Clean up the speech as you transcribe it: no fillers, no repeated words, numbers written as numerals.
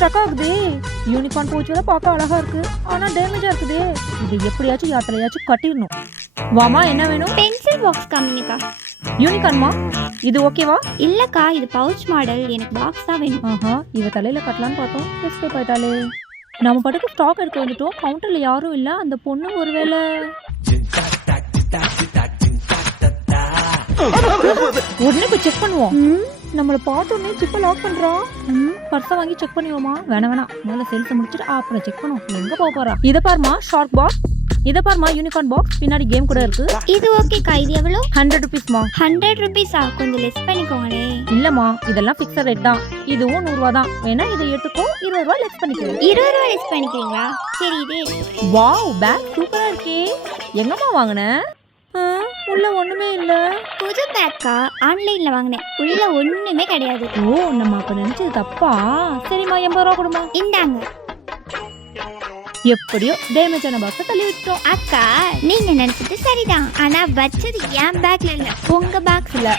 Struck ஆகுதே. Unicorn pouch வேற பார்க்க அழகா இருக்கு, ஆனா டேமேஜா இருக்குதே. இது எப்படியாச்சும் யாத்திரையாச்சும் கட்டிடணும். வாமா, என்ன வேணும்? Pencil box காமிங்கக்கா. யூனிகார்ன்மா, இது ஓகேவா? இல்லக்கா, இது பவுச் மாடல், எனக்கு பாக்ஸ் தான் வேணும். ஆஹா, இவ தலையில கட்டலான்னு பார்த்தோம், எஸ்கேப் ஆயிட்டாலே. நம்ம பாட்டுக்கு ஸ்டாக் எடுக்க வந்துட்டோம், கவுண்டர்ல யாரும் இல்ல. அந்த பொண்ணு ஒருவேளை உடனே போய் செக் பண்ணுவோம். நம்மள பார்த்தோன்னே சிப்பை லாக் பண்றோம். பர்ஸை வாங்கி செக் பண்ணிடுவோமா? வேணாம், முதல்ல சேல்ஸ் முடிச்சுட்டு அப்புறம் செக் பண்ணுவோம். எங்க போக போறா? இதை பாருமா, ஷார்க் பாக்ஸ். இதை பாருமா, யூனிகார்ன் பாக்ஸ். பின்னாடி கேம் கூட இருக்கு. இது ஓகேக்கா. இது எவ்வளோ? 100 rupeesமா. 100 rupeesா? கொஞ்சம் லெஸ் பண்ணிக்கோங்களே. இல்லம்மா, இதெல்லாம் ஃபிக்ஸட் ரேட் தான். இதுவும் 100 ரூபா தான். வேணா இதை எடுத்துக்கோ, 20 ரூபா லெஸ் பண்ணிக்கோ. 20 ரூபா லெஸ் பண்ணிக்கிறீங்களா? சரி, இதே. வாவ், பேக் சூப்பரா இருக்கே. எங்கம்மா வாங்கின? உள்ள ஒண்ணுமே இல்ல. புது பேக்கா? ஆன்லைன்ல வாங்கினேன். உள்ள ஒண்ணுமே கிடையாது. ஓ, நம்ம அப்ப நினைச்சது தப்பா? சரிம்மா, 80 ரூபா கொடுமா. இந்தாங்க. எப்படியோ டேமேஜ் ஆன பாக்ஸை தள்ளி விட்டோம். அக்கா, நீங்க நினைச்சது சரிதான், ஆனா வச்சது என் பேக்ல இல்ல, உங்க பாக்ஸ்ல.